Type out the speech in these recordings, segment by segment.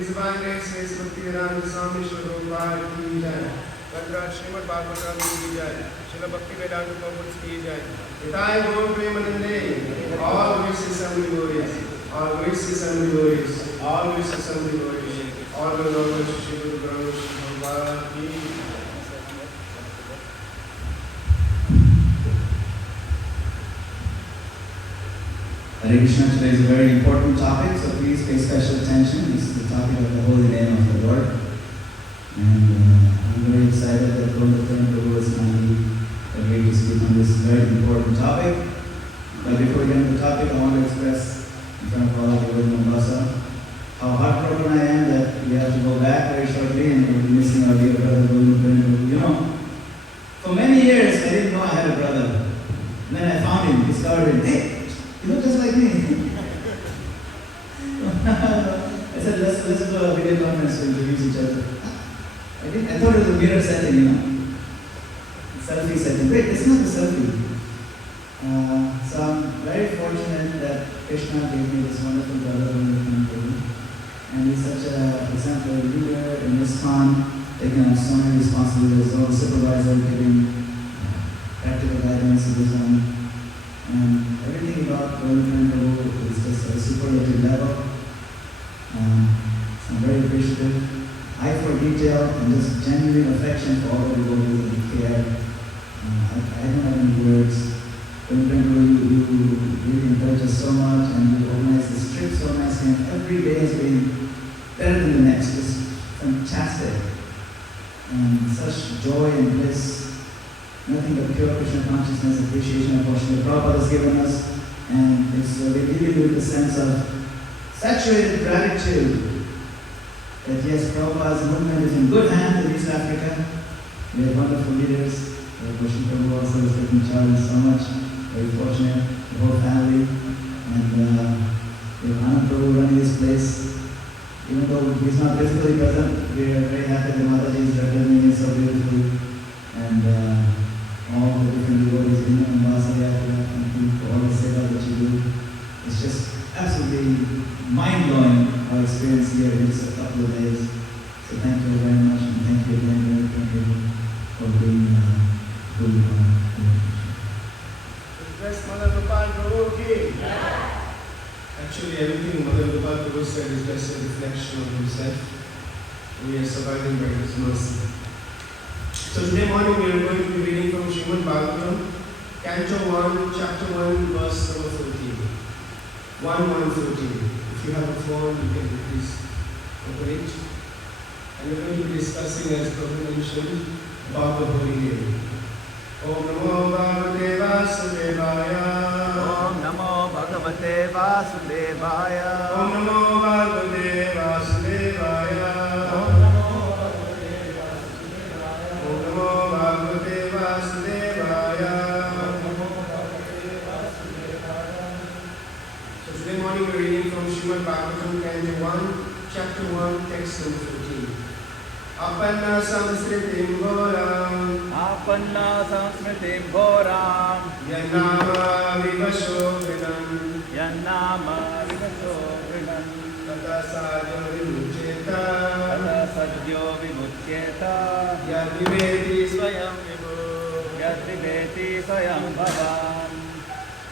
इस बारे से भक्तिवेदांत स्वामी स्वरूपाल की जाए, गणराज श्रीमद् भागवतम की जाए, श्रील भक्ति वेदांत कॉम्प्लेक्स की जाए, हिताय गौर प्रेमानंदे, all wishes and glories, all wishes and glories, all wishes and glories, all the Lord Shri Guru Granth Bhagwan की. Hare Krishna, today is a very important topic, so please pay special attention. This is the topic of the holy name of the Lord. And I'm very excited that Gopal Prabhu is finally agreed to speak on this very important topic. But before we get into the topic, I want to express in front of all of you in Mombasa how heartbroken I am that we have to go back very shortly and we'll be missing our dear brother Gopal Prabhu. You know, for many years I didn't know I had a brother. And then I found him, discovered him. Hey, you look just like me. I said, let's do a video conference to introduce each other. I thought it was a mirror setting, you know. Selfie setting. Wait, it's not a selfie. So I'm very fortunate that Krishna gave me this wonderful brother and he's such an exemplary leader in ISKCON, taking on so many responsibilities, all supervisor, giving practical guidance to his own. And everything about Gopal is just a superlative level. So I'm very appreciative. Eye for detail and just genuine affection for all the devotees and care. I don't have any words. Gopal, you really encourage us so much and you organize this trip so nicely and every day has been better than the next. Just fantastic. And such joy and bliss. Nothing but pure Krishna consciousness, appreciation of what Srila Prabhupada has given us, and it's they leave you with a sense of saturated gratitude that yes, Prabhupada's movement is in good hands in East Africa. We have wonderful leaders. Krishna Prabhu also is taking charge so much. Very fortunate, the whole family, and we have Anand Prabhu running this place. Even though he's not physically present, we are very happy that Mataji is representing so beautifully, and all the different devotees in Mombasa, thank you for all the seva that you do. It's just absolutely mind-blowing our experience here in just a couple of days. So thank you very much, and thank you again for being who you are. Bless Mother Gopal Prabhu ki. Actually, everything Mother Gopal Prabhu said is just a reflection of himself. We are surviving by his mercy. So today morning we are going to be reading from Srimad Bhagavatam, Canto 1, Chapter 1, verse number 13. 1:13. If you have a phone, you can please open it. And we are going to be discussing, as Prabhu mentioned, about the holy name. Om Namo Bhagavate Vasudevaya. Om Namo Bhagavate Vasudevaya. Om Namo Bhagavate Vasudevaya. Om Namo Om Namo Bhagavate Vasudevaya. So today morning we are reading from Srimad Bhagavatam, Canto 1, Chapter 1, text number 13. Apanna samsritim ghoram. Apanna samsritim ghoram. Yannama vivasho vinam. Yannama vivasho vinam. Tata sadyo vimuchyeta. Tata sadyo vimuchyeta. Yadviveti swayam vimu. Yadviveti swayam bhavan.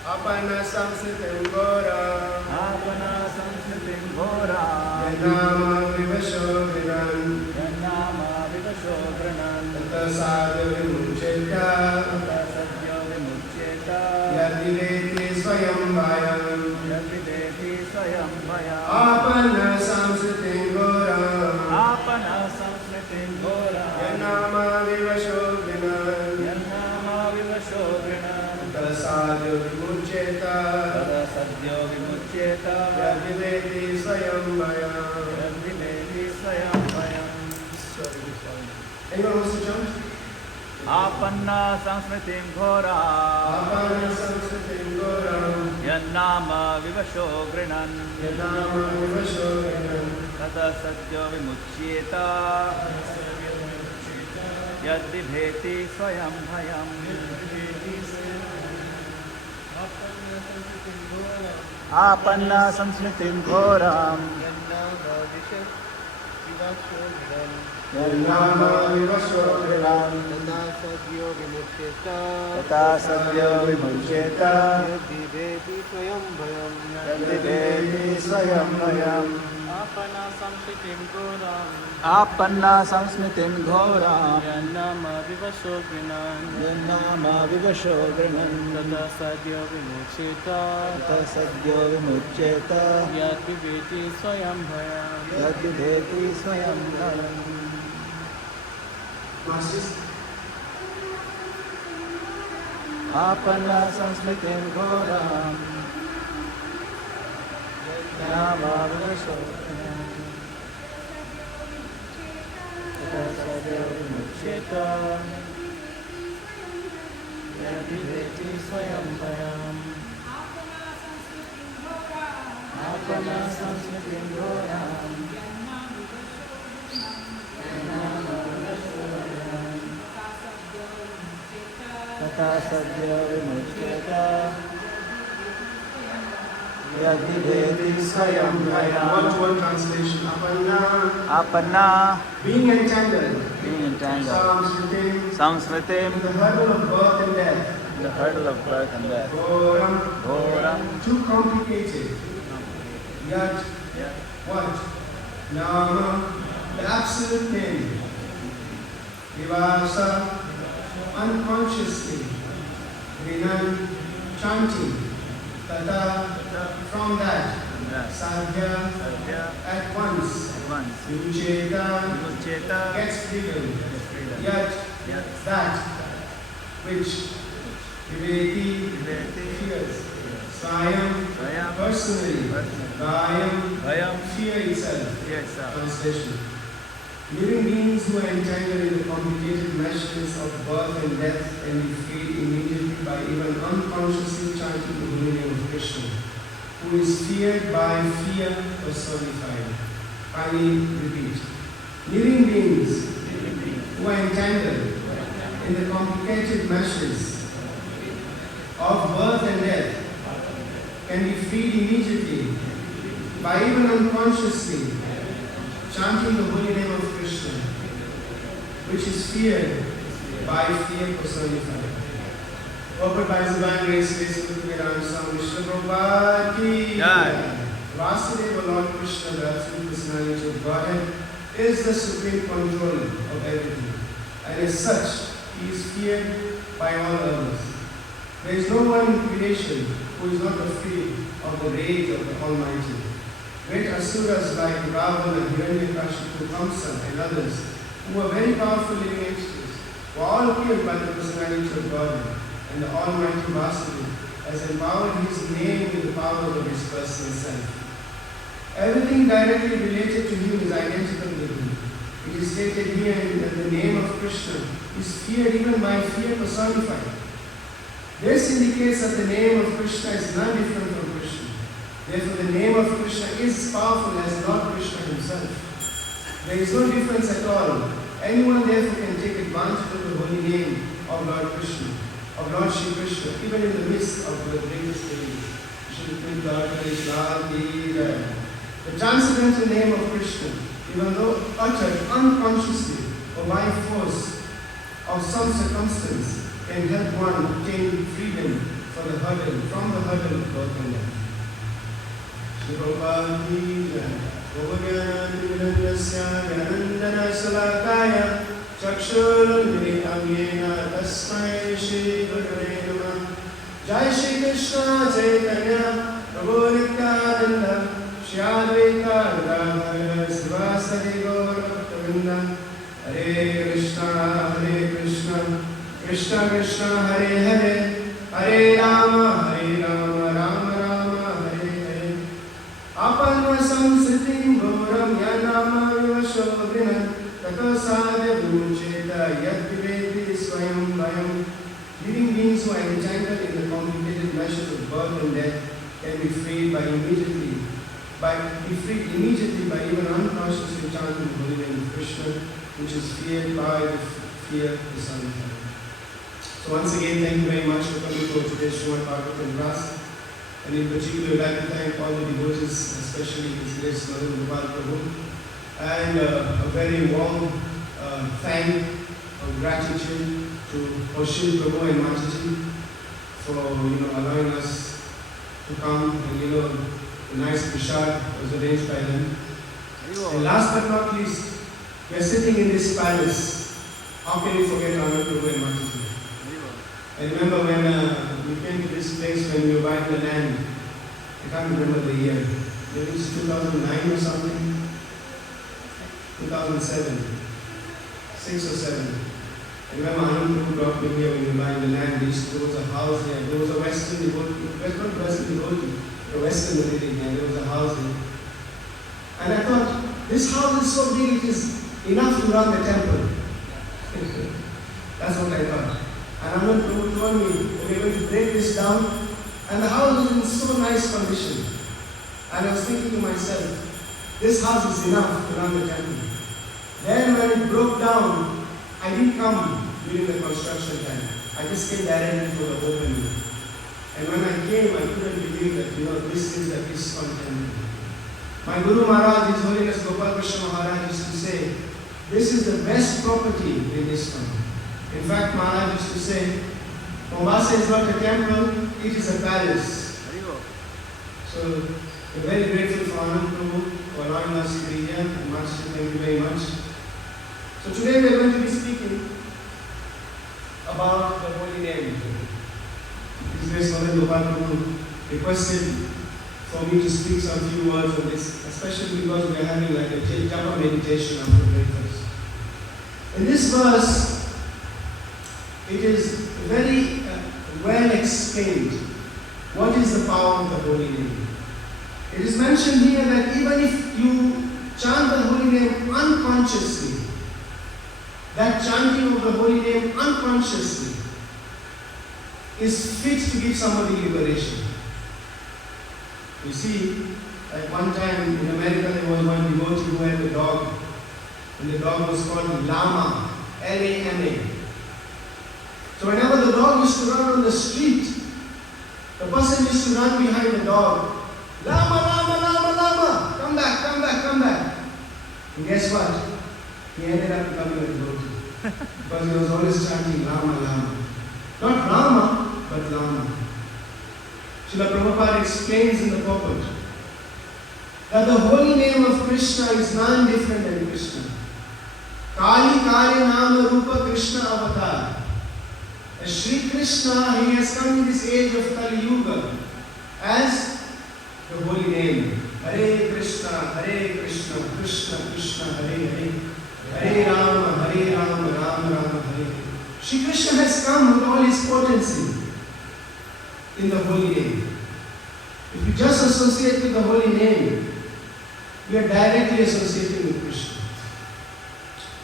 Apanna samsritim ghoram. Apanna samsritim ghoram. Yannama vivasho vinam. Yannama vivasho vinam. Tata sadyo vimuchyeta. Tata sadyo vimuchyeta. Yadviveti swayam vayam. Yadviveti swayam bhayam. Apanna samsritim ghoram. Apana samsritim ghoram. Yannama vivasho vinam. Yannama vivasho vinam. Tata sadyo vimuchyeta. Tada sadyo vimuchyeta. Yadviveti swayam vayam. Yadviveti swayam bhayam. Anyone wants to jump? Apanna samsritim ghoram. Apanna samsritim ghoram. Yannama vivasho grinan. Yannama vivasho vinam. Tada sadyo vimuchyeta. Yadviveti swayam bhayam. आपन्ना संस्मृतिं घोराम् तथा सद्यो विमुच्येत यद्विवेति स्वयं भयम् यद्विवेति स्वयं भयम् आपना संस्कृतिं घोराम् आपन्ना संस्मृतिं घोराम् यन्नाम विवशो गृह्णान् यन्नाम विवशो गृह्णन् तथा सद्यो विमुच्येत ततः सद्यो विमुच्येत यद्विवेति स्वयं भयम् यद्विवेति स्वयं भयम् आपन्ना संस्मृतिं घोराम् यन्नाम विवशो गृह्णन् ततः सद्यो विमुच्येत यद्विवेति स्वयं भयम् आपन्ना संस्मृतिं घोराम् तथा सद्यो विमुच्येत यद्विवेति स्वयं भयम् One translation. आपन्ना Being entangled. being entangled Samsritim. संस्मृतिं The hurdle of birth and death. the hurdle of birth and death Ghoram. Ghoram. Too complicated. Yet, what? Nama. The absolute name. Vivasa. Unconsciously. Rinan. Chanting. Tata. From that. yes Sadhya. sadhya At once. at once Vimucheta. vimuच्येत Gets freedom. freedom Yet, yet that which Viveti viveti fears. Swayam, Swayam, personally. personally. Vayam, Vayam, fear itself. fear itself. Translation. Living beings who are entangled in the complicated meshes of birth and death can be freed immediately by even unconsciously chanting the holy name of Krishna, who is feared by fear personified. Finally, repeat. Living beings who are entangled in the complicated meshes of birth and death can be freed immediately by even unconsciously chanting the holy name of Krishna, which is feared by fear personified. Offered by His Divine Grace, Grace of the Ram Swami Vishnu Prabhupada ki Jai. Vasudeva Lord Krishna, the absolute personality of Godhead, is the supreme controller of everything. And as such, He is feared by all others. There is no one in creation who is not afraid of the rage of the Almighty. Great asuras like Ravana, Hiranyakashipu, Kamsa and others, who are very powerful living entities, were all killed by the personality of Godhead, and the Almighty Vasudeva has empowered His name with the power of His personal self. Everything directly related to Him is identical with Him. It is stated here that the name of Krishna is feared even by fear personified. This indicates that the name of Krishna is not different from Krishna. Therefore, the name of Krishna is powerful as Lord Krishna Himself. There is no difference at all. Anyone therefore can take advantage of the holy name of Lord Krishna, of Lord Shri Krishna, even in the midst of the greatest days. The transcendental name of Krishna, even though uttered unconsciously or by force of some circumstance, can help one obtain freedom from the hurdle of birth and death. Shri Prabhupada ki jai. Govardhanasya Gyanandana Salakaya Chakshurunmilitam Yena Tasmai Shri Gurave Namah. Jai Shri Krishna Chaitanya Prabhu Nityananda Shri Advaita Gadadhara Srivasadi Gaura Bhaktavinda. Hare Krishna Krishna Krishna Hare Hare Hare Rama Rama Rama Hare Hare. Apanna samsritim ghoram yanama vivashodrinan tato sadhya vimucheta yadviveti swayam vayam. Living beings who are entangled in the complicated meshes of birth and death can be freed immediately by even unconsciously chanting the holy name of Krishna, which is feared by the fear personified. So once again, thank you very much for coming for today's Srimad Bhagavatam class. And in particular, we'd like to thank all the devotees, especially His Grace Madhu Gopal Prabhu, and a very warm thank of gratitude to Oshil Prabhu and Mataji for allowing us to come, and the nice prasad was arranged by them. And last but not least, we are sitting in this palace. How can you forget Anand Prabhu and Mataji? I remember when we came to this place when we were buying the land. I can't remember the year. Maybe it's 2009 or something. 2007. 6 or 7. I remember Anand Prabhu brought me here when we were buying the land. There was a house there. There was a Western devotee. A Western living there. There was a house there. And I thought, this house is so big, it is enough to run the temple. That's what I thought. And Anand Prabhu told me, we're going to break this down. And the house is in so nice condition. And I was thinking to myself, this house is enough to run the temple. Then when it broke down, I didn't come during the construction time. I just came directly to the opening. And when I came, I couldn't believe that, this is the ISKCON temple. My Guru Maharaj, His Holiness Gopal Krishna Maharaj used to say, this is the best property in ISKCON. In fact, Maharaj used to say, Mombasa is not a temple, it is a palace. So, we're very grateful for Anand Prabhu for allowing us to be here. And Master, thank you very much. So today we are going to be speaking about the holy name. His Grace Madhu Gopal Prabhu requested for me to speak some few words on this, especially because we are having like a japa meditation after breakfast. In this verse, it is very well explained what is the power of the holy name. It is mentioned here that even if you chant the holy name unconsciously, that chanting of the holy name unconsciously is fit to give somebody liberation. You see, at one time in America there was one devotee who had a dog, and the dog was called Lama, L-A-M-A. So whenever the dog used to run on the street, the person used to run behind the dog. Lama, Lama, Lama, Lama! Come back, come back, come back! And guess what? He ended up becoming a devotee. Because he was always chanting Lama, Lama. Not Rama, but Lama. Srila Prabhupada explains in the purport that the holy name of Krishna is none different than Krishna. Kali Kali Nama Rupa Krishna Avatar. As Sri Krishna, he has come in this age of Kali Yuga as the holy name. Hare Krishna, Krishna Krishna, Hare Hare. Hare Rama, Rama Rama, Hare. Shri Krishna has come with all his potency in the holy name. If you just associate with the holy name, you are directly associating with Krishna.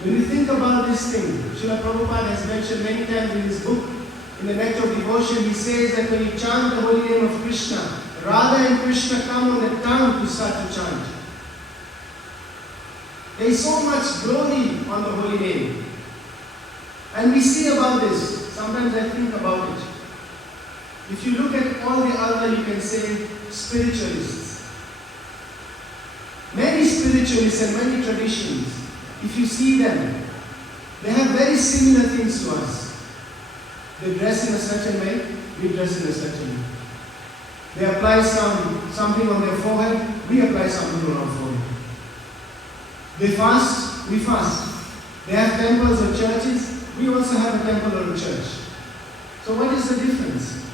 When you think about this thing, Srila Prabhupada has mentioned many times in his book, in the Nectar of Devotion, he says that when you chant the holy name of Krishna, Radha and Krishna come on the tongue to start to chant. There is so much glory on the holy name. And we see about this. Sometimes I think about it. If you look at all the other, you can say, spiritualists. Many spiritualists and many traditions, if you see them, they have very similar things to us. They dress in a certain way, we dress in a certain way. They apply something on their forehead, we apply something on our forehead. They fast, we fast. They have temples or churches, we also have a temple or a church. So what is the difference?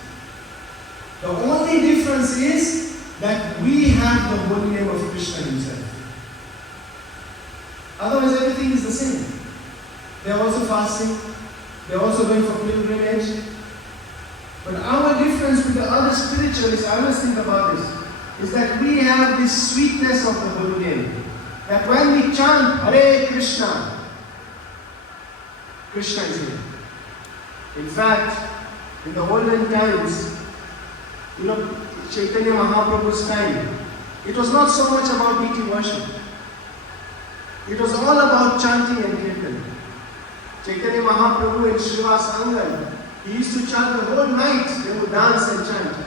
The only difference is that we have the holy name of Krishna himself. Otherwise everything is the same. They are also fasting, they are also going for pilgrimage. But our difference with the other spiritualists, I always think about this, is that we have this sweetness of the holy name. That when we chant Hare Krishna, Krishna is here. In fact, in the olden times, Chaitanya Mahaprabhu's time, it was not so much about deity worship. It was all about chanting and kirtan. Chaitanya Mahaprabhu in Srivas Angan, he used to chant the whole night. They would dance and chant.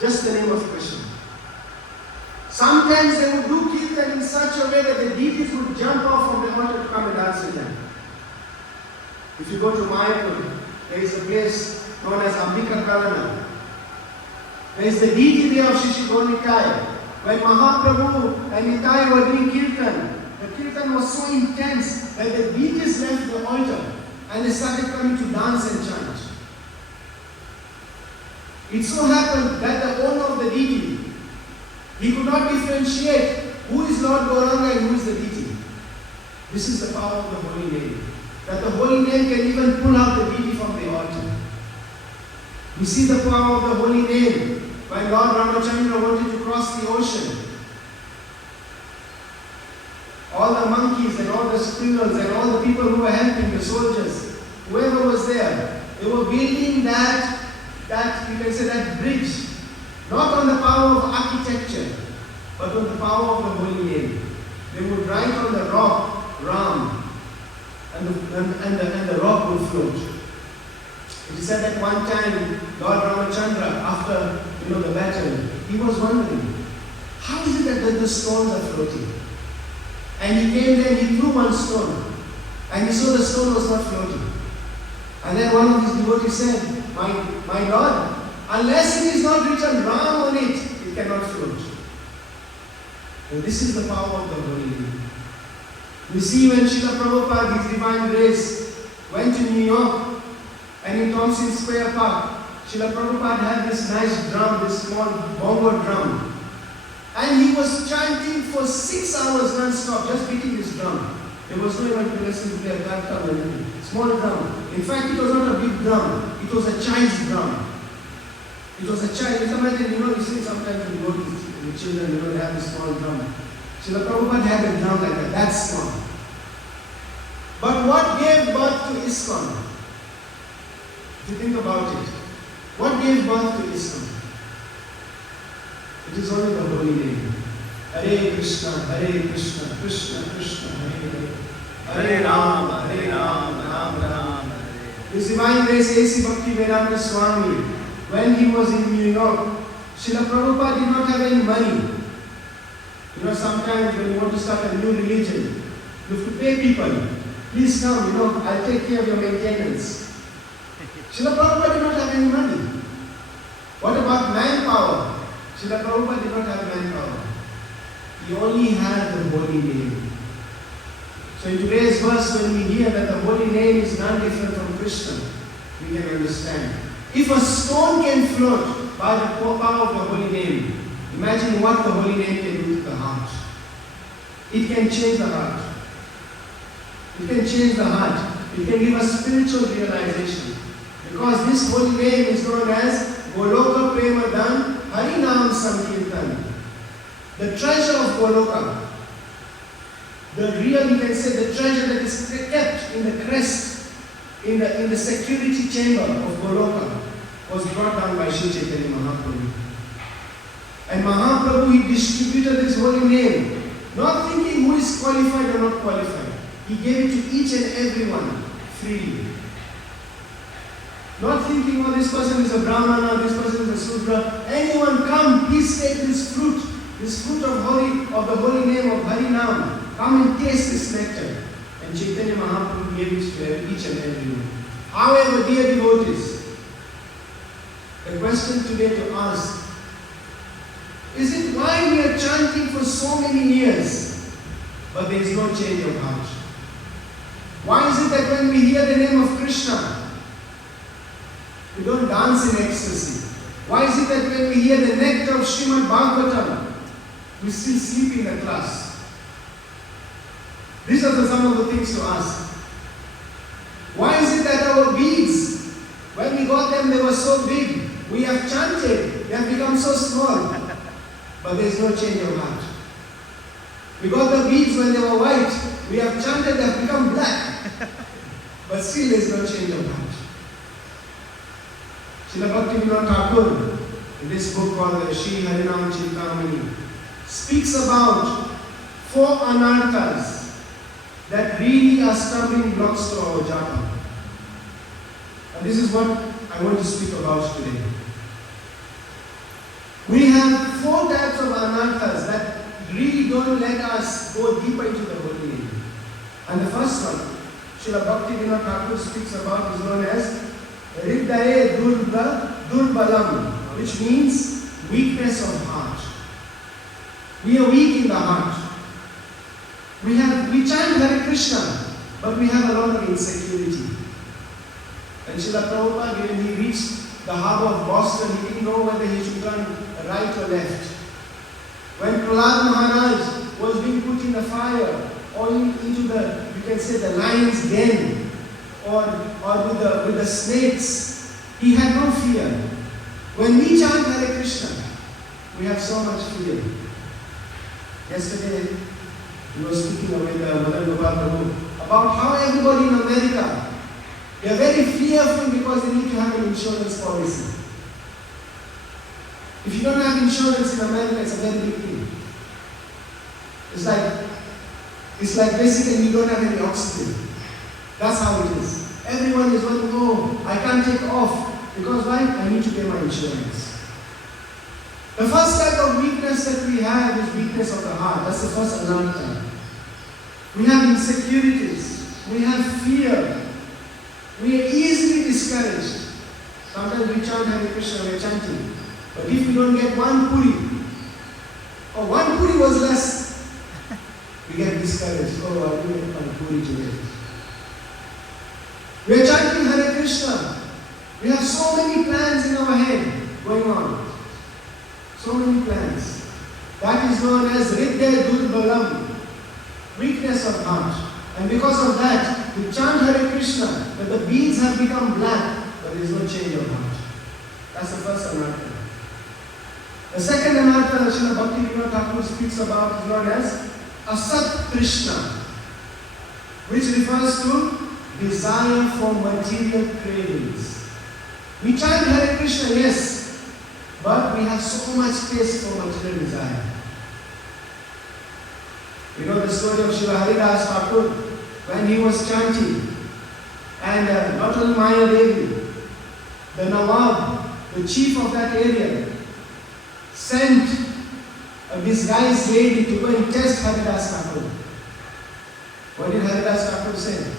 Just the name of Krishna. Sometimes they would do kirtan in such a way that the deities would jump off from the altar to come and dance with them. If you go to Mayapur, there is a place known as Ambika Kalana. There is the deity there of Shishigol Nitai. When Mahaprabhu and Nitai were doing kirtan, the kirtan was so intense that the deities left the altar and they started coming to dance and chant. It so happened that the owner of the deity, he could not differentiate who is Lord Gauranga and who is the deity. This is the power of the holy name. That the holy name can even pull out the deity from the altar. We see the power of the holy name when Lord Ramachandra wanted to cross the ocean. All the monkeys and all the squirrels and all the people who were helping, the soldiers, whoever was there, they were building that you can say that bridge, not on the power of architecture, but on the power of the holy name. They would write on the rock, Ram, and the rock would float. It is said that one time, Lord Ramachandra, after the battle, he was wondering, how is it that the stones are floating? And he came there and he threw one stone, and he saw the stone was not floating. And then one of his devotees said, my Lord, unless it is not written Ram on it, it cannot float. And this is the power of the holy name. We see when Srila Prabhupada, His Divine Grace, went to New York, and in Thompson Square Park, Srila Prabhupada had this nice drum, this small bongo drum. And he was chanting for 6 hours non-stop, just beating his drum. There was no one to listen to play a small drum. In fact, it was not a big drum. It was a child's drum. It was a child. Imagine, you see sometimes when you go to the children, they have a small drum. Srila Prabhupada had a drum like that. That's small. But what gave birth to ISKCON? If you think about it, what gave birth to ISKCON? It is only the holy name. Hare Krishna, Krishna Krishna, Hare Hare. Hare Rama, Rama Rama, Hare. His Divine Grace A.C. Bhaktivedanta Swami, when he was in New York, Srila Prabhupada did not have any money. Sometimes when you want to start a new religion, you have to pay people. Please come, I'll take care of your maintenance. Srila Prabhupada did not have any money. What about manpower? Srila Prabhupada did not have manpower. He only had the holy name. So in today's verse, when we hear that the holy name is none different from Krishna, we can understand. If a stone can float by the power of the holy name, imagine what the holy name can do to the heart. It can change the heart. It can change the heart. It can give us spiritual realization. Because this holy name is known as Goloka Premadan Harinam Sankirtan. The treasure of Goloka. The real, you can say, the treasure that is kept in the crest, in the security chamber of Goloka, was brought down by Sri Chaitanya Mahaprabhu. And Mahaprabhu, he distributed this holy name, not thinking who is qualified or not qualified. He gave it to each and everyone freely. Not thinking, this person is a Brahmana, this person is a Sudra. Anyone come, please take this fruit of the holy name of Harinam. Come and taste this nectar. And Chaitanya Mahaprabhu gave it to each and everyone. However, dear devotees, the question today to ask, is it why we are chanting for so many years, but there is no change of heart? Why is it that when we hear the name of Krishna, we don't dance in ecstasy? Why is it that when we hear the nectar of Srimad Bhagavatam, we still sleep in the class? These are some of the things to ask. Why is it that our beads, when we got them, they were so big? We have chanted, they have become so small, but there is no change of heart. We got the beads when they were white, we have chanted, they have become black, but still there is no change of heart. Srila Bhaktivinoda Thakur, in this book called the Sri Harinam Chintamani, speaks about 4 anarthas that really are stumbling blocks to our japa. And this is what I want to speak about today. We have 4 types of anarthas that really don't let us go deeper into the holy name. And the first one, Srila Bhaktivinoda Thakur speaks about, is known as Hridaye Durbalam, which means weakness of heart. We are weak in the heart. We chant Hare Krishna, but we have a lot of insecurity. And Srila Prabhupada, when he reached the harbor of Boston, he didn't know whether he should turn right or left. When Prahlad Maharaj was being put in the fire, or into the, you can say, the lion's den, or with the snakes, he had no fear. When we chant Hare Krishna, we have so much fear. Yesterday, we were speaking with Madan Gopal Prabhu about how everybody in America, they are very fearful because they need to have an insurance policy. If you don't have insurance in America, it's a very big thing. It's like basically you don't have any oxygen. That's how it is. Everyone is going, oh, I can't take off. Because why? I need to pay my insurance. The first type of weakness that we have is weakness of the heart. That's the first anartha. We have insecurities. We have fear. We are easily discouraged. Sometimes we chant Hare Krishna, we are chanting. But if we don't get one puri, or one puri was less, we get discouraged. Oh, I didn't get one puri today. We are chanting Hare Krishna. We have so many plans in our head going on. So many plans. That is known as Hridaye Durbalam, weakness of heart. And because of that, we chant Hare Krishna, but the beads have become black, but there is no change of heart. That's the first anartha. The second anartha that Srila Bhaktivinoda Thakur speaks about is known as Asat Krishna, which refers to desire for material cravings. We chant Hare Krishna, yes, but we have so much taste for material desire. You know the story of Srila Haridas Thakur when he was chanting, and not only Maya Devi, the Nawab, the chief of that area, sent a disguised lady to go and test Haridas Thakur. What did Haridas Thakur say?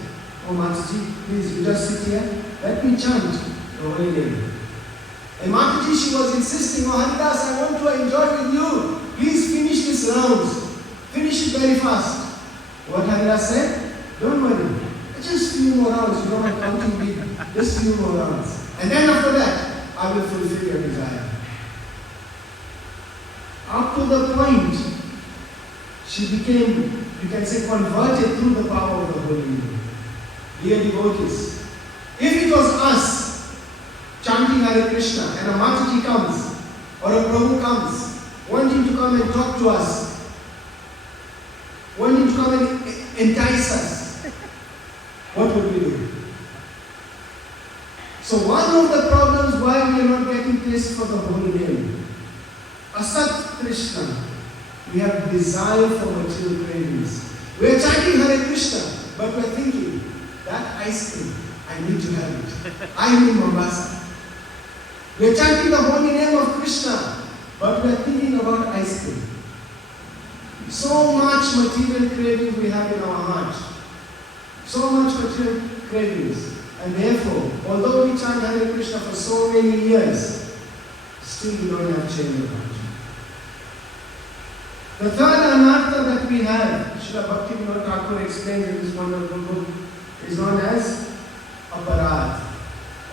Oh Mataji, please, you just sit here, let me chant the holy name. And Mataji, she was insisting, oh Haridas, I want to enjoy with you. Please finish this rounds. Finish it very fast. What Haridas said? Don't worry. Just few more rounds. You don't have counting big. Just few more rounds. And then after that, I will fulfill your desire. Up to the point, she became, you can say, converted through the power of the Holy Name. Dear devotees, if it was us chanting Hare Krishna and a Mataji comes or a Prabhu comes wanting to come and talk to us, wanting to come and entice us, what would we do? So one of the problems why we are not getting taste for the holy name, Asat Krishna, we have desire for material cravings. We are chanting Hare Krishna, but we are thinking, that ice cream, I need to have it. I am in Mombasa. We are chanting the holy name of Krishna, but we are thinking about ice cream. So much material cravings we have in our heart. So much material cravings. And therefore, although we chant Hare Krishna for so many years, still we don't have change of heart. The third anartha that we have, Srila Bhaktivinoda Thakur explains in this wonderful book, is known as aparad,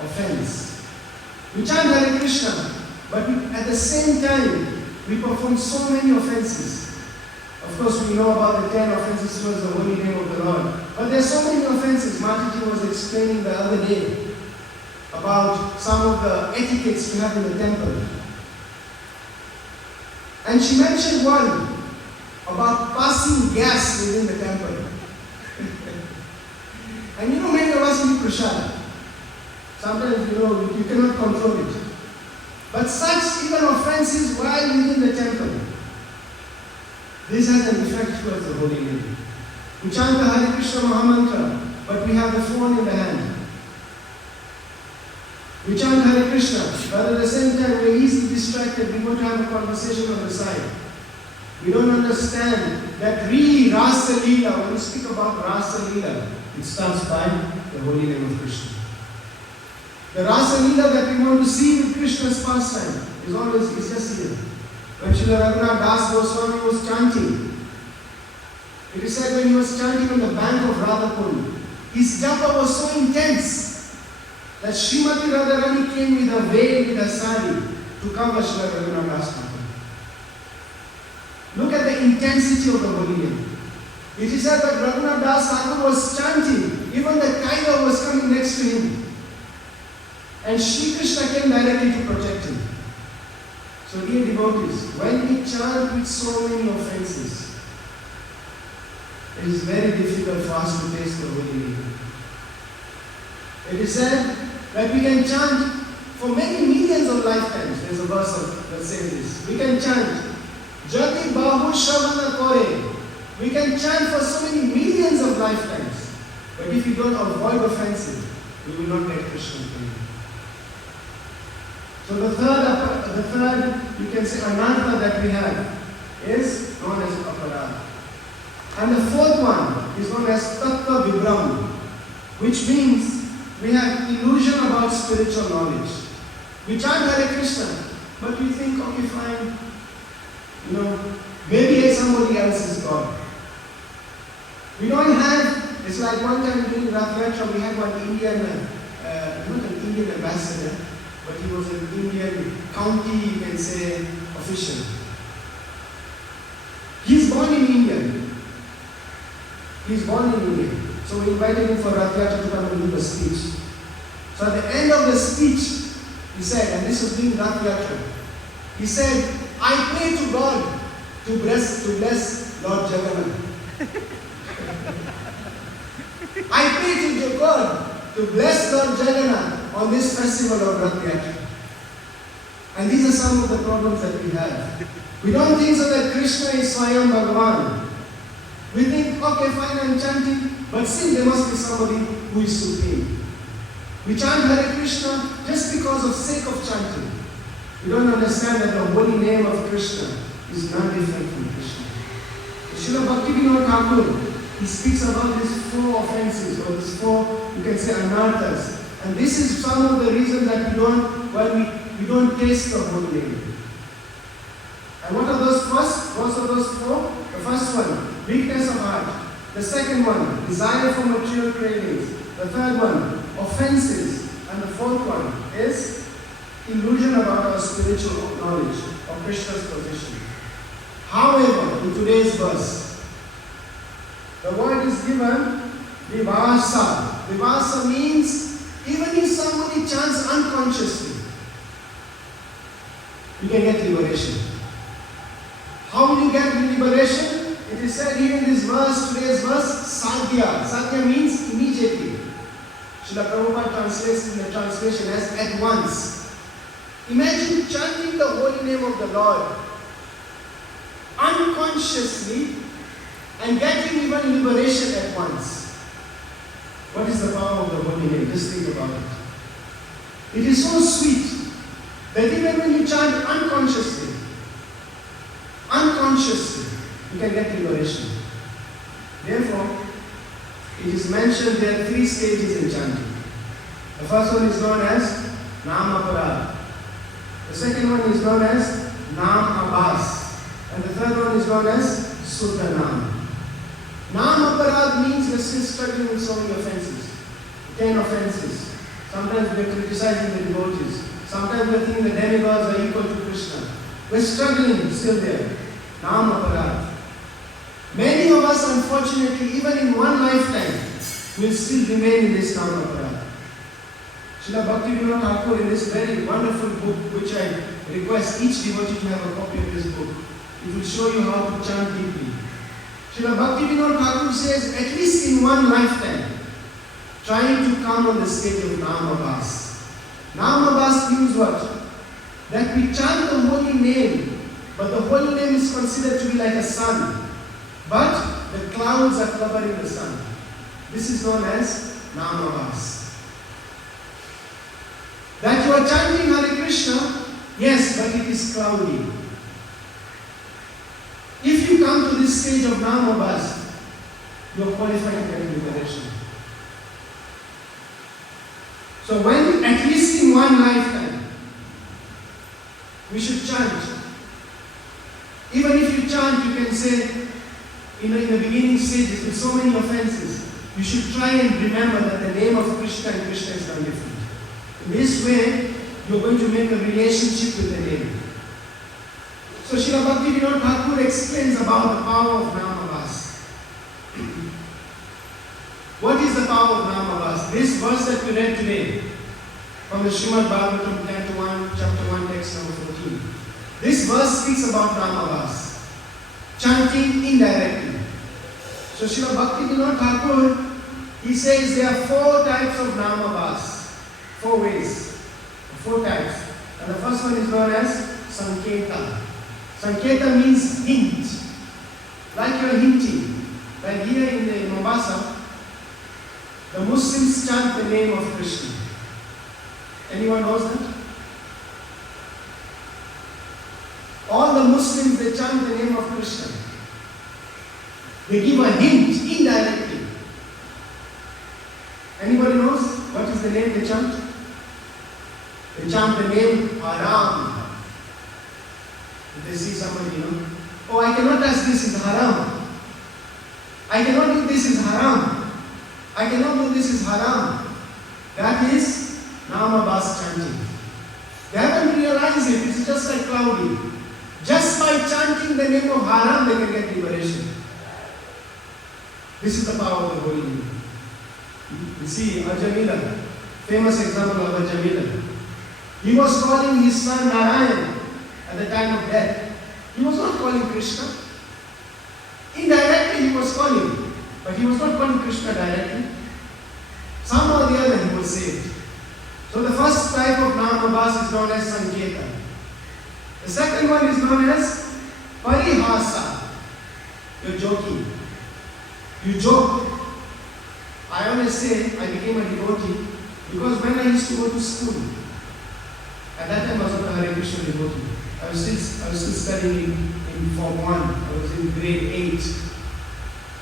offense. We chant Hare Krishna, but at the same time, we perform so many offenses. Of course, we know about the 10 offenses towards the holy name of the Lord. But there are so many offenses. Mataji was explaining the other day about some of the etiquettes we have in the temple. And she mentioned one about passing gas within the temple. And you know, many of us eat prasad. Sometimes, you cannot control it. But such even offenses while within the temple, this has an effect towards the holy name. We chant the Hare Krishna Mahamantra, but we have the phone in the hand. We chant Hare Krishna, but at the same time we're easily distracted. We want to have a conversation on the side. We don't understand that really Rasa Leela, when we speak about Rasa Leela, it starts by the holy name of Krishna. The Rasa Leela that we want to see with Krishna's pastime is just here. When Srila Raghunath Das Goswami was chanting, it is said when he was chanting on the bank of Radhakund, his japa was so intense that Srimati Radharani came with a veil, with a sari, to cover Srila Raghunath Das Thakur. Look at the intensity of the holy name. It is said that Raghunath Das Thakur was chanting, even the tiger was coming next to him. And Shri Krishna came directly to protect him. So dear devotees, when we chant with so many offenses, it is very difficult for us to taste the holy name. It is said that we can chant for many millions of lifetimes. There is a verse that says this. We can chant, Jati Bahu Shavana Kore. We can chant for so many millions of lifetimes. But if we don't avoid offenses, we will not get Krishna free. So the third, you can say, anartha that we have is known as aparadha. And the fourth one is known as tattva vibram, which means we have illusion about spiritual knowledge. We chant Hare Krishna, but we think, okay, fine, maybe somebody else is God. We don't have, it's like one time during Rath Yatra, we had one Indian, not an Indian ambassador, but he was an Indian county, you can say, official. He's born in India. So we invited him for Rath Yatra to come and give a speech. So at the end of the speech, he said, and this was during Rath Yatra, he said, I pray to God to bless Lord Jagannath. I pray to God to bless Lord Jagannath on this festival of Rath Yatra. And these are some of the problems that we have. We don't think so that Krishna is Swayam Bhagavan. We think, okay, fine, I'm chanting, but still there must be somebody who is supreme. We chant Hare Krishna just because of sake of chanting. We don't understand that the holy name of Krishna is not different from Krishna. Srila Bhaktivinoda Thakur, he speaks about these four offenses, or these four, you can say, anarthas. And this is some of the reasons that we don't taste the holy name. And what are those first? What are those four? The first one, weakness of heart. The second one, desire for material cravings. The third one, offenses. And the fourth one is illusion about our spiritual knowledge of Krishna's position. However, in today's verse, the word is given vivasa. Vivasa means even if somebody chants unconsciously, you can get liberation. How will you get liberation? It is said here in this verse, today's verse, sadhya. Sadhya means immediately. Srila Prabhupada translates in the translation as at once. Imagine chanting the holy name of the Lord unconsciously and getting even liberation at once. What is the power of the holy name? Just think about it. It is so sweet that even when you chant unconsciously, you can get liberation. Therefore, it is mentioned there are 3 stages in chanting. The first one is known as Nam Aparad. The second one is known as Nam Abhas. And the third one is known as Sutta Nam. Nam Aparad means we're still struggling with so many offenses. 10 offenses. Sometimes we're criticizing the devotees. Sometimes we're thinking the demigods are equal to Krishna. We're struggling still there. Nam Aparad. Many of us, unfortunately, even in one lifetime, will still remain in this Nam Aparad. Srila Bhaktivinoda Thakur, in this very wonderful book, which I request each devotee to have a copy of this book, it will show you how to chant deeply. Srila Bhaktivinoda Thakur says, at least in one lifetime, trying to come on the stage of Namabhas. Namabhas means what? That we chant the holy name, but the holy name is considered to be like a sun. But the clouds are covering the sun. This is known as Namabhas. That you are chanting Hare Krishna, yes, but it is cloudy. If you come to this stage of Namabhas, you are qualified to get liberation. So when, at least in one lifetime, we should chant. Even if you chant, you can say, in the beginning stages, with so many offenses, you should try and remember that the name of Krishna and Krishna is not different. In this way, you're going to make a relationship with the name. So Srila Bhaktivinoda Thakur explains about the power of Namabhas. What is the power of Namabhas? This verse that we read today from the Srimad Bhagavatam, Canto 1, Chapter 1, Text number 14. This verse speaks about Namabhas, chanting indirectly. So Srila Bhaktivinoda Thakur, he says there are 4 types of Namabhas, 4 ways, 4 types. And the first one is known as Sanketa. Sanketa means hint, like you're hinting. Like here in Mombasa, the Muslims chant the name of Krishna. Anyone knows that? All the Muslims, they chant the name of Krishna. They give a hint indirectly. Anybody knows what is the name they chant? They chant the name Haram. If they see somebody, oh, I cannot touch this, is haram. I cannot do this, is haram. I cannot do this, is haram. That is Namabhas chanting. They haven't realized it, it's just like cloudy. Just by chanting the name of haram, they can get liberation. This is the power of the holy name. You see, Ajamila, famous example of Ajamila. He was calling his son Narayan at the time of death. He was not calling Krishna. Indirectly he was calling, but he was not calling Krishna directly. Somehow or the other he was saved. So the first type of Namabhas is known as Sanketa. The second one is known as Parihasa. You're joking. You joke. I always say I became a devotee because when I used to go to school, at that time I was not a Hare Krishna devotee. I was still studying in Form 1. I was in grade 8.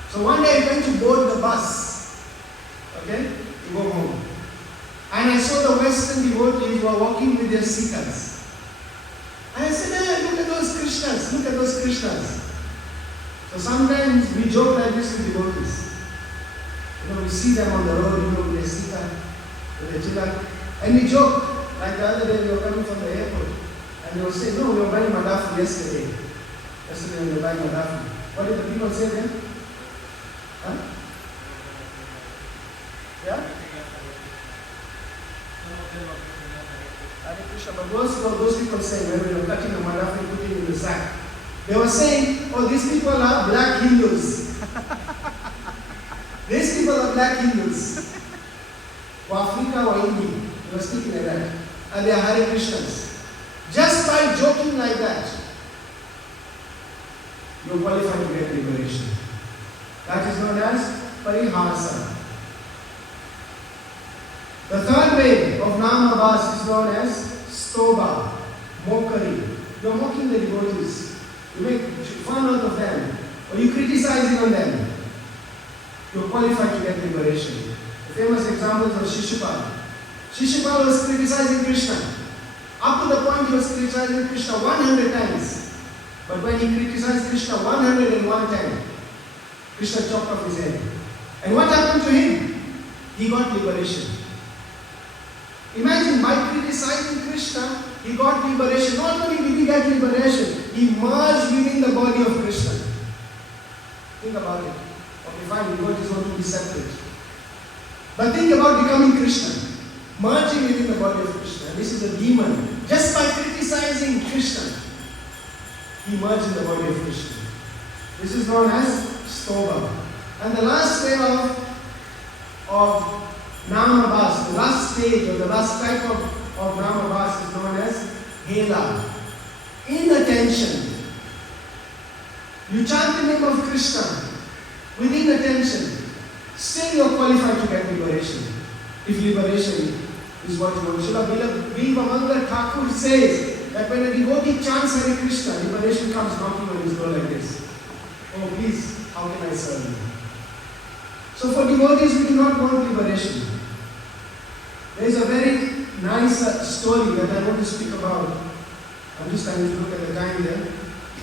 So one day I went to board the bus, okay, to go home. And I saw the Western devotees who were walking with their sikas. And I said, hey, look at those Krishnas, look at those Krishnas. So sometimes we joke like this with devotees. We see them on the road, with their sika, with their tilak. And we joke. Like the other day we were coming from the airport. And they will say, no, we were buying Madafu yesterday. Yesterday we were buying Madafu. What did the people say then? Huh? Yeah? Hare Krishna. But those people say, when we were cutting the Madafu and putting it in the sack, they were saying, oh, these people are black Hindus. These people are black Hindus. Or Africa or India. They were speaking like that. And they are Hare Krishnas. Just by joking like that, you are qualified to get liberation. That is known as Parihasa. The third way of Namabhas is known as Stoba, mockery. You are mocking the devotees. You make fun out of them. Or you criticizing on them. You are qualified to get liberation. The famous examples of Shishupal. Shishupal was criticizing Krishna. Up to the point he was criticizing Krishna 100 times. But when he criticized Krishna 101 times, Krishna chopped off his head. And what happened to him? He got liberation. Imagine, by criticizing Krishna, he got liberation. Not only did he get liberation, he merged within the body of Krishna. Think about it. Okay, fine, God is going to be separate. But think about becoming Krishna. Merging within the body of Krishna. This is a demon. Just by criticizing Krishna, he merged in the body of Krishna. This is known as Stoba. And the last way of Namabhas, the last stage or the last type of Namabhas is known as Hela. Inattention. You chant the name of Krishna within attention. Still you are qualified to get liberation. If liberation is what you want. Srila Bilvamangal Thakur says that when a devotee chants Hare Krishna, liberation comes knocking on his door like this. Oh please, how can I serve you? So for devotees, we do not want liberation. There is a very nice story that I want to speak about. I'm just trying to look at the time there.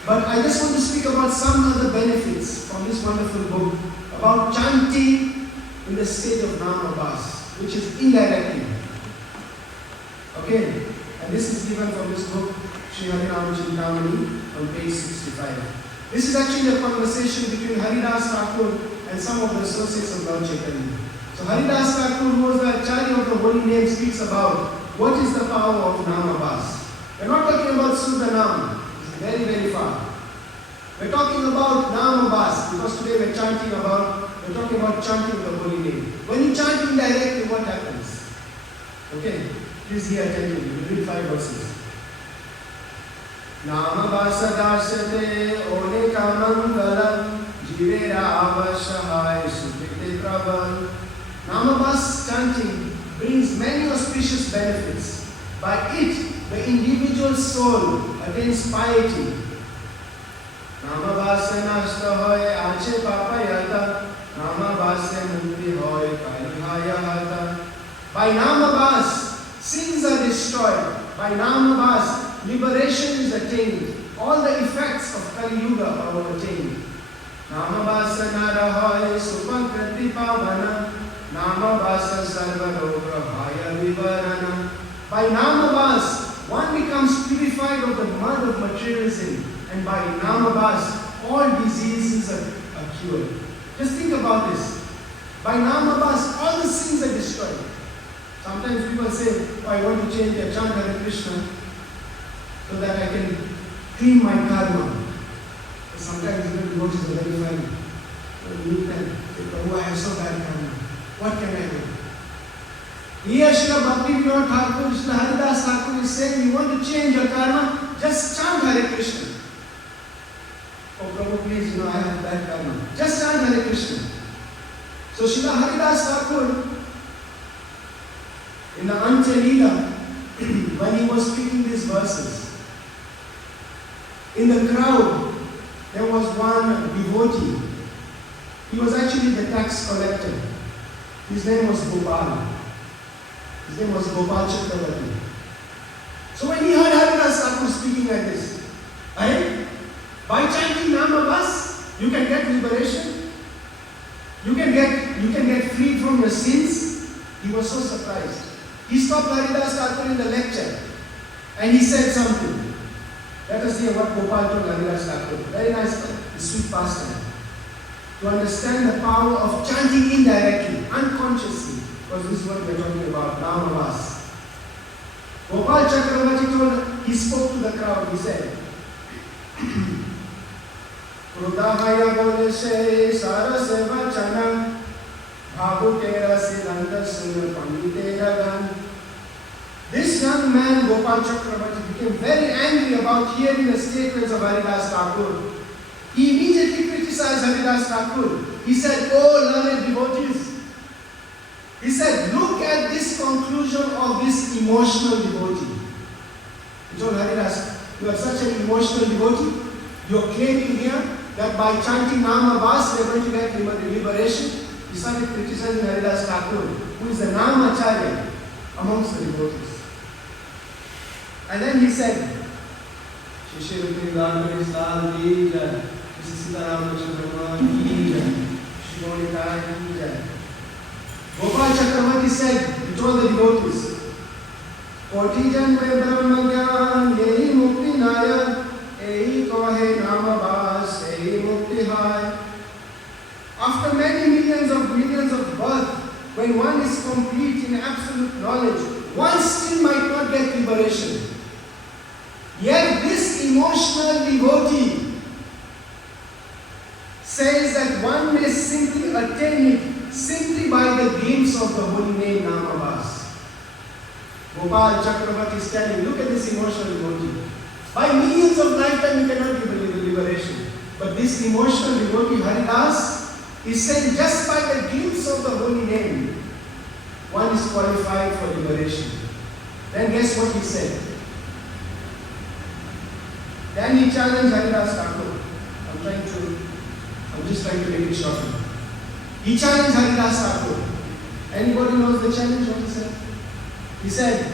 But I just want to speak about some other benefits from this wonderful book about chanting in the state of Namabhas, which is indirectly. Okay, and this is given from this book, Sri Harinam Chintamani, on page 65. This is actually a conversation between Haridas Thakur and some of the associates of Lord Chaitanya. So Haridas Thakur, who was the Acharya of the holy name, speaks about what is the power of Namabhas. We're not talking about Sudhanam, it's very, very far. We're talking about Namabhas, because today we're talking about chanting the holy name. When you chant indirectly, what happens? Okay, please hear attentively. We'll read 5 verses. Namabhasa darsate oneka mangalam jivera avashahai sukriti prabal. Namabhas chanting brings many auspicious benefits. By it, the individual soul attains piety. Namabhasa nashta hoy ache papayata. Namabhasa mukti hoy kalihaya hata. By Namabhas, sins are destroyed. By Namabhas, liberation is attained. All the effects of Kali Yuga are attained. Namabhasa narahoy supakriti pavana. Namabhasa sarva roga bhaya vivarana. By Namabhas, one becomes purified of the mud of materialism, and by Namabhas, all diseases are cured. Just think about this. By Namabhas, all the sins are destroyed. Sometimes people say, oh, I want to change their chant Hare Krishna so that I can clean my karma. But sometimes even devotees are very funny. You can say, oh, I have so bad karma. What can I do? Here Srila Bhaktivinoda Thakur, Srila Haridas Thakur is saying, you want to change your karma, just chant Hare Krishna. Oh Prabhu, please, I have bad karma. Just chant Hare Krishna. So Srila Haridas Thakur, in the Anjalila, when he was speaking these verses, in the crowd, there was one devotee. He was actually the tax collector. His name was Gopal. His name was Gopal Chakravarti. So when he heard Haridas Thakur speaking like this, right? By chanting Namabhas, you can get liberation. You can get freed from your sins. He was so surprised. He stopped Haridas Thakur in the lecture and he said something. Let us hear what Gopal told Haridas Thakur. Very nice, sweet pastime. To understand the power of chanting indirectly, unconsciously, because this is what we are talking about, Namabhas. Gopal Chakravarti told, he spoke to the crowd, he said, Krudahaya Bodeshe Sarase Vachana Bhabukera Siddhanta Suna Panditera Gan. This young man, Gopal Chakravarti, became very angry about hearing the statements of Haridas Thakur. He immediately criticized Haridas Thakur. He said, oh learned devotees. He said, look at this conclusion of this emotional devotee. He told Haridas, you are such an emotional devotee. You are claiming here that by chanting Namabhas, we are going to get liberation. He started criticizing Haridas Thakur, who is the Namacharya amongst the devotees. And then he said, Shri Rukmini Radharani Lal Ki Jai, Shri Sitaram Chakravarti Ki Jai, Shri Gaurika Ki Jai. Gopal Chakravarti said, he told the devotees, Kotijan me Brahma Gyan, Yehi Mukti Naya, Ehi Kohe Namabhas, Ehi Mukti Hai. After many millions of births, when one is complete in absolute knowledge, one still might not get liberation. Yet this emotional devotee says that one may simply attain it simply by the glimpse of the holy name Namabhas. Gopal Chakravarti is telling, look at this emotional devotee. By millions of lifetimes you cannot give liberation. But this emotional devotee Haridas is saying just by the glimpse of the holy name, one is qualified for liberation. Then guess what he said? Then he challenged Haridas Thakur. I'm just trying to make it shorter. He challenged Haridas Thakur. Anybody knows the challenge? What he said? He said,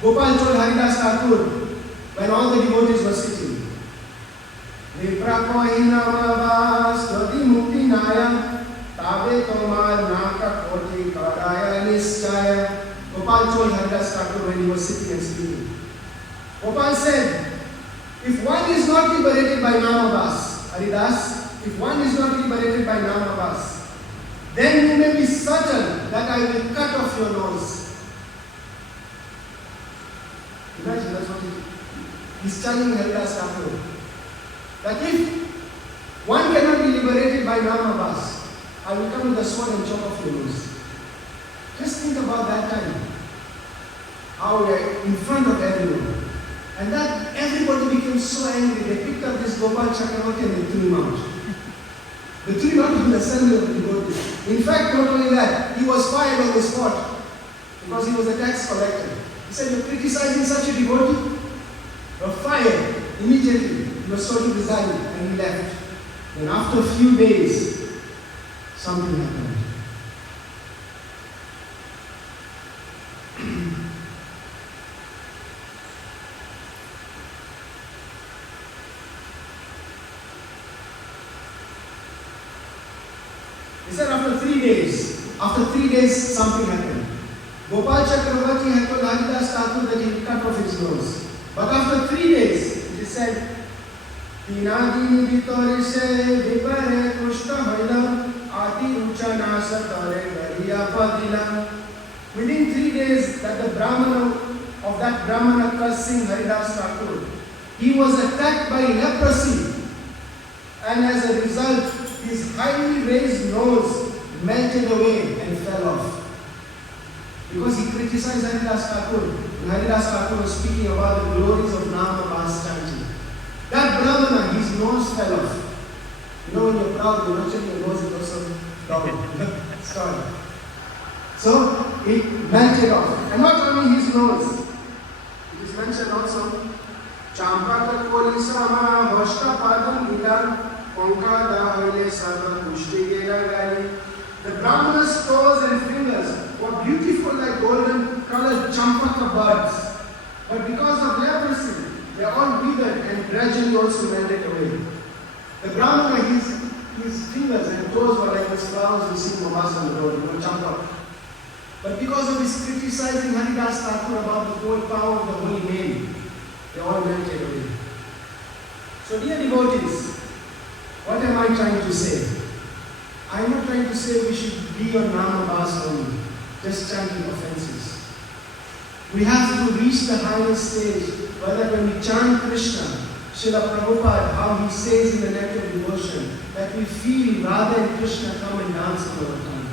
Gopal told Haridas Thakur when all the devotees were sitting, Viprakohinamavas Dodi Mukti Naya Tabe Tomar Naka Koti Kadaya Nischaya. Gopal told Haridas Thakur when he was sitting and speaking. Gopal said, if one is not liberated by Namavas, Haridas, if one is not liberated by Namavas, then you may be certain that I will cut off your nose. Imagine that's what he's telling Haridas Thakur. That if one cannot be liberated by Namavas, I will come with a sword and chop off your nose. Just think about that time. How we are in front of everyone. And that everybody became so angry, they picked up this Gopal Chakravarti and they threw him out. They threw him out from the assembly of the devotees. In fact, not only that, he was fired on the spot because he was a tax collector. He said, you're criticizing such a devotee? You're fired immediately. He was told to resign and he left. Then after a few days, something happened. He said after 3 days, something happened. Gopal Chakravarti had told Haridas Thakur that he would cut off his nose. But after 3 days, he said, Tinadini Vitori se Vipare Kushta Haila Adi Uchana Satare Gariya Padila. Within 3 days that the Brahmana of that Brahmana cursing Haridas Thakur, he was attacked by leprosy. And as a result, his highly raised nose melted away and fell off. Because he criticized Haridas Thakur. And Haridas Thakur was speaking about the glories of Namavas chanting. That Brahmana, his nose fell off. You know when you're proud, you're not your nose is also down. It's gone. So it melted off. And not only his nose, it is mentioned also, Champaka Kolisama Hoshta Padam Gita the Brahmana's toes and fingers were beautiful like golden colored champaka buds. But because of leprosy, they all withered and gradually also melted away. The Brahmana, his fingers and toes were like those flowers you see in Mombasa on the road, champaka. But because of his criticizing Haridas Thakur about the whole power of the holy name, they all melted away. So dear devotees, what am I trying to say? I am not trying to say we should be on Namavas only, just chanting offenses. We have to reach the highest stage, whether when we chant Krishna, Srila Prabhupada, how he says in the Nectar of Devotion, that we feel Radha and Krishna come and dance on our tongue.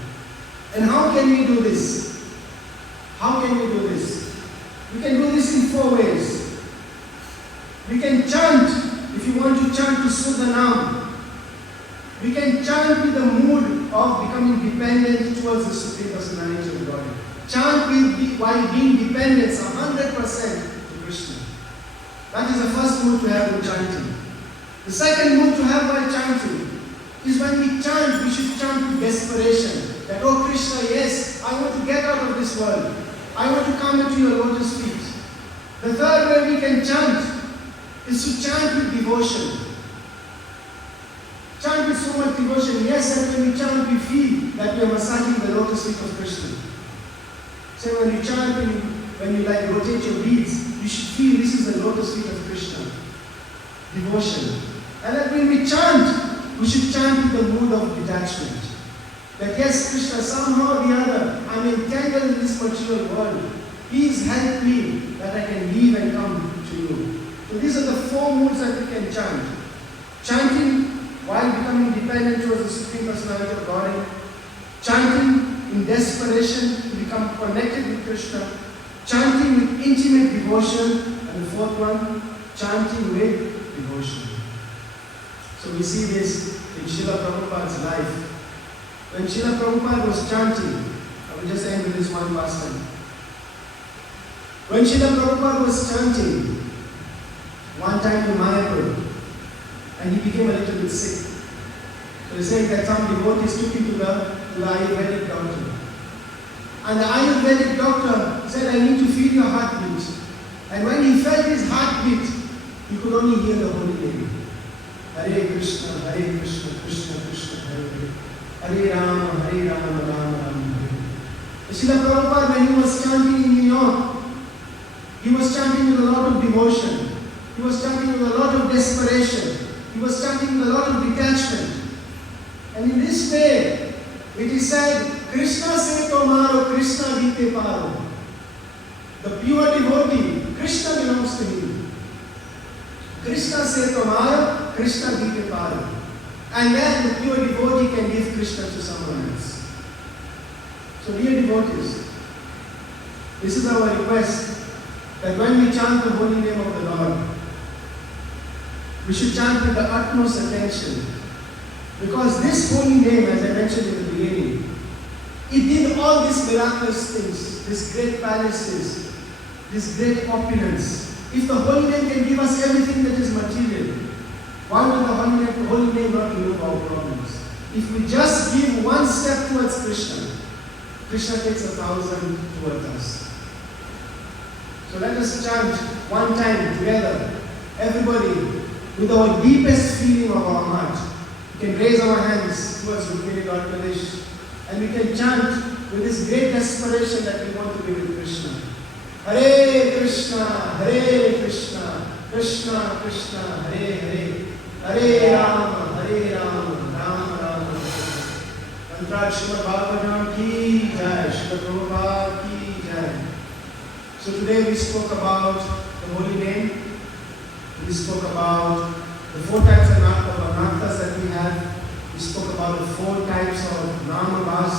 And how can we do this? How can we do this? We can do this in 4 ways. We can chant, if you want to chant to Sudanam, we can chant with the mood of becoming dependent towards the Supreme Personality of the Godhead. Chant while being dependent 100% to Krishna. That is the first mood to have in chanting. The second mood to have while chanting is when we chant, we should chant with desperation. That, oh Krishna, yes, I want to get out of this world. I want to come into your lotus feet. The third way we can chant is to chant with devotion. Chant with so much devotion. Yes, and when we chant, we feel that we are massaging the lotus feet of Krishna. So when you chant, when you like rotate your beads, you should feel this is the lotus feet of Krishna. Devotion. And that when we chant, we should chant with the mood of detachment. That yes, Krishna, somehow or the other, I'm entangled in this material world. Please help me that I can leave and come to you. So these are the 4 moods that we can chant. Chanting while becoming dependent towards the Supreme Personality of Godhead. Chanting in desperation to become connected with Krishna. Chanting with intimate devotion. And the 4th one, chanting with devotion. So we see this in Srila Prabhupada's life. When Srila Prabhupada was chanting, I will just end with this one pastime. When Srila Prabhupada was chanting, one time in Mayapur, and he became a little bit sick. So he said that some devotees took him to the Ayurvedic doctor. And the Ayurvedic doctor said, I need to feel your heartbeat. And when he felt his heartbeat, he could only hear the holy name. Hare Krishna, Krishna Krishna, Hare Hare. Hare Rama, Rama Rama, Hare. Srila Prabhupada, when he was chanting in New York, he was chanting with a lot of devotion. He was chanting with a lot of desperation. He was chanting with a lot of detachment. And in this way, it is said, Krishna se tomaro, Krishna dite paro. The pure devotee, Krishna belongs to him. Krishna se tomaro, Krishna dite paro. And then the pure devotee can give Krishna to someone else. So dear devotees, this is our request, that when we chant the holy name of the Lord, we should chant with the utmost attention. Because this holy name, as I mentioned in the beginning, it did all these miraculous things, these great palaces, this great opulence. If the holy name can give us everything that is material, why would the holy name not remove our problems? If we just give one step towards Krishna, Krishna takes 1,000 towards us. So let us chant one time together, everybody, with our deepest feeling of our heart. We can raise our hands towards Rukmini Gauradesh, and we can chant with this great desperation that we want to be with Krishna. Hare Krishna, Krishna Krishna, Hare Hare, Hare Rama, Rama Rama, Mantra Srimad Bhagavatam ki jai, Srila Prabhupada ki jai. So today we spoke about the holy name. We spoke about the 4 types of anarthas that we have. We spoke about the 4 types of namavas,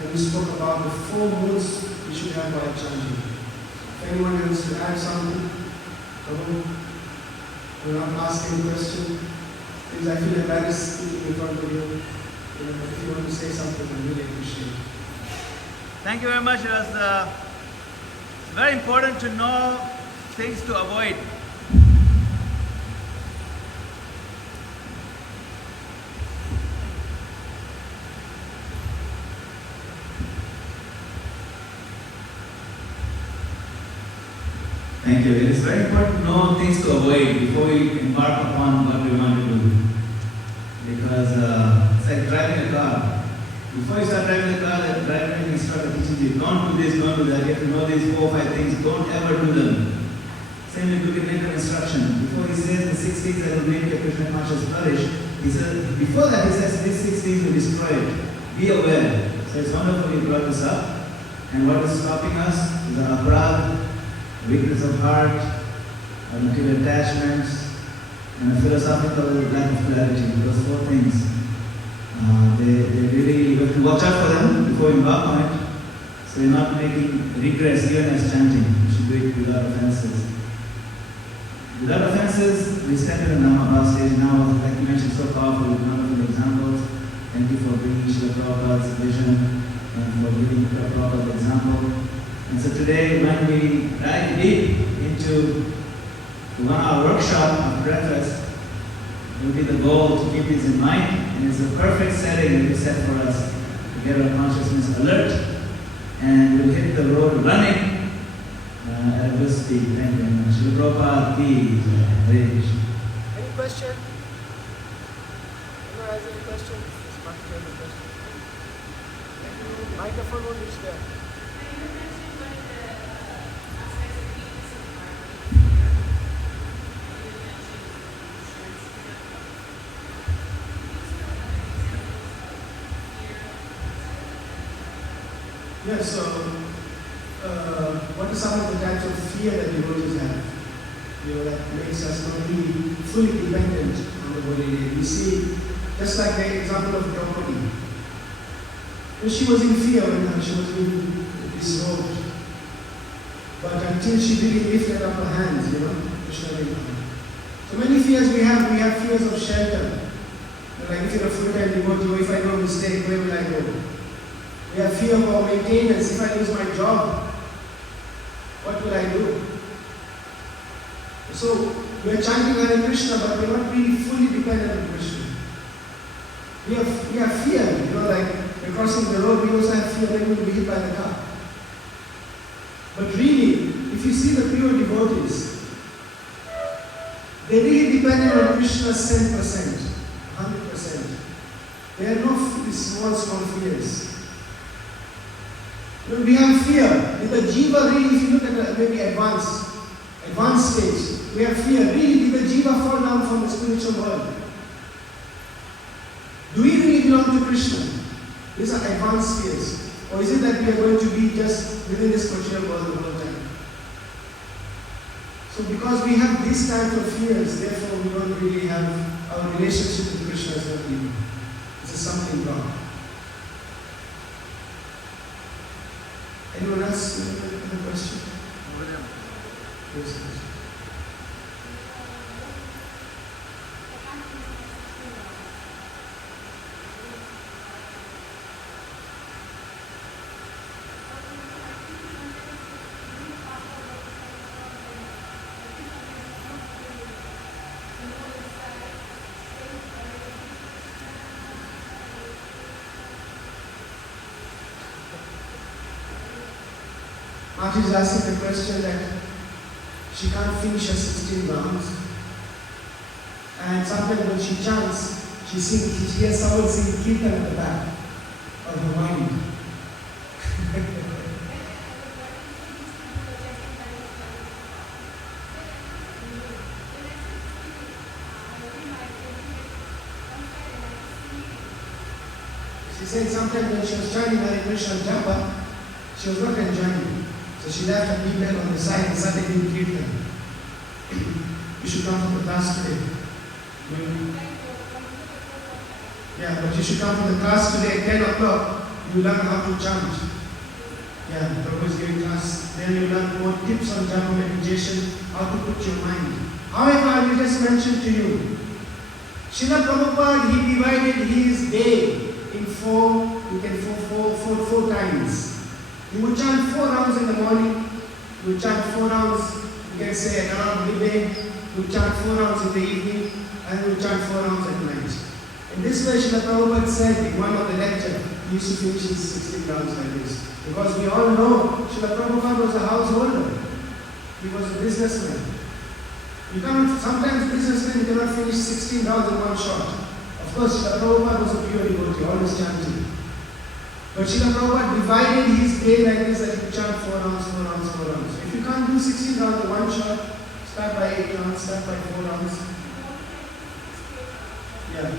and we spoke about the 4 moods we should have while chanting. If anyone wants to add something, Prabhu, you're not asking a question. Please, I feel embarrassed speaking in front of you. If you want to say something, I really appreciate it. Thank you very much. It was very important to know things to avoid. Thank you. It is very important to know things to avoid before we embark upon what we want to do. Because it's like driving a car. Before you start driving a car, the driving instructor teaches you, don't do this, don't do that. You have to know these 4 or 5 things. Don't ever do them. Same with Guru Nanak instruction. Before he says the 6 things that will make your Krishna conscious flourish, he says, before that he says these 6 things will destroy it. Be aware. So it's wonderful you brought this up. And what is stopping us is our pride, weakness of heart, our material attachments, and a philosophical lack of clarity. Those 4 things. They really, you have to watch out for them before you embark on it. So you're not making regress even as chanting. You should do it without offenses. Without offenses, we step in the Namabha stage now, like you mentioned, so powerful, wonderful examples. Thank you for bringing Srila Prabhupada's vision and for giving Prabhupada's example. And so today, when we dive deep into 1-hour workshop of breakfast, it will be the goal to keep this in mind, and it's a perfect setting that is set for us to get our consciousness alert, and we'll hit the road running at a good speed. Thank you very much. Srila Prabhupada ki jai. Hare Krishna. Any question? Anyone has any question? This must be any question. Microphone won't reach there. Yes, so what are some of the types of fear that devotees have? That makes us not be fully dependent on the holy name. We see, just like the example of Draupadi. She was in fear when she was being disrobed. But until she really lifted up her hands, Krishna. So many fears we have fears of shelter. Like if you're a full-time devotee, if I do a mistake, where will I go? We have fear of our maintenance. If I lose my job, what will I do? So we are chanting Hare Krishna, but we are not really fully dependent on Krishna. We have fear, like we're crossing the road, we also have fear that we will be hit by the car. But really, if you see the pure devotees, they really dependent on Krishna's 10%, 100%. There are no small fears. When we have fear, with the jiva really, if you look at maybe advanced stage, we have fear. Really, did the jiva fall down from the spiritual world? Do we really belong to Krishna? These are advanced fears. Or is it that we are going to be just within this material world the whole time? So because we have these kinds of fears, therefore we don't really have our relationship with Krishna is not even. This is something wrong. Anyone else have a question? Over there. Yes, please. Marty is asking the question that she can't finish her 16 rounds, and sometimes when she chants, she hears someone sing Kirtan at the back of her mind. She said sometimes when she was joining Hare Krishna Japa, she was not enjoying it. So she left her people on the side and started doing Kirtan. You should come to the class today. Yeah, but you should come to the class today at 10 o'clock. You learn how to chant. Yeah, Prabhu is giving class. Then you learn more tips on japa meditation, how to put your mind. However, I will just mention to you, Srila Prabhupada, he divided his day in four times. You would chant 4 rounds in the morning, you would chant 4 rounds, you can say around midday, you would chant 4 rounds in the evening, and you would chant 4 rounds at night. In this way, Srila Prabhupada said in one of the lectures, he used to finish his 16 rounds like this. Because we all know Srila Prabhupada was a householder. He was a businessman. Sometimes businessmen cannot finish 16 rounds in one shot. Of course, Srila Prabhupada was a pure devotee, always chanting. But Srila Prabhupada divided his day like this, that he chant 4 rounds, 4 rounds, 4 rounds. If you can't do 16 rounds in one shot, start by 8 rounds, start by 4 rounds. Yeah.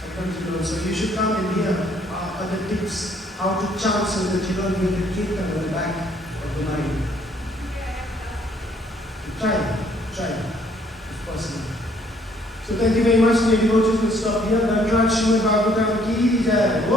Sometimes you don't. So you should come and hear other tips, how to chant so that you don't get the kirtan on the back of the mind. Try. Possible. So thank you very much, dear devotees. We'll stop here. Dandraj Srimad Bhagavatam ki jai.